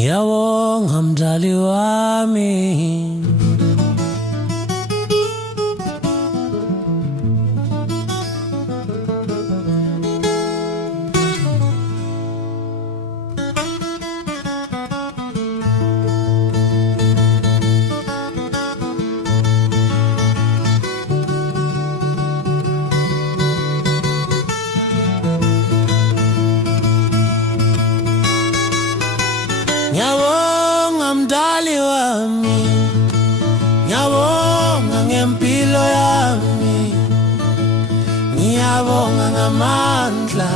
Ngiyabonga mdali wami, ngiyabonga mdali wami, ngiyabonga ngempilo yami, ngiyabonga ngamandla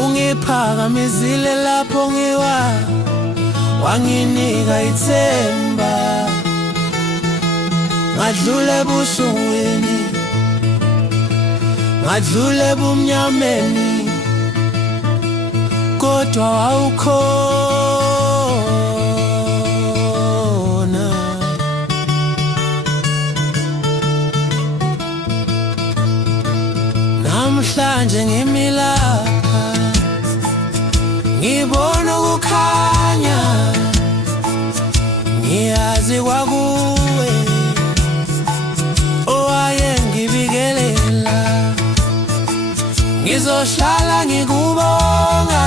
ungiphakamisile lapho ngiwa, wanginika ithemba, ngadlule ebuhlungwini, ngadlule ebumnyameni, kodwa wawukhona. Namhlanje ngimi lapha, ngibona ukukhanya, ngiyazi kwakuwe owayengibikelela, ngizohlala ngikubonga